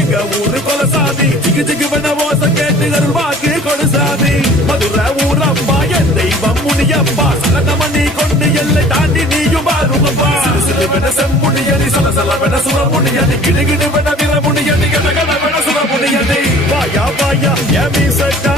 எங்க ஊரு கொலசாமி ஜிகு ஜிகு பண்ண ஓச கேட்டு அருள்வாக்கு கொடுசாமி மதுரை ஊரப்பா என் தெய்வம் முனியப்பா சலனமணி கொண்டு எல்லை தாண்டி நீயும் பாருங்கப்பா சிறு சிறு வென செம்முனியடி சலசல வென சுரமுனியடி கிடுகிடு வென விரமுனியடி கட கட வென சுரமுனியடி வாயா வாயா எமி சட்ட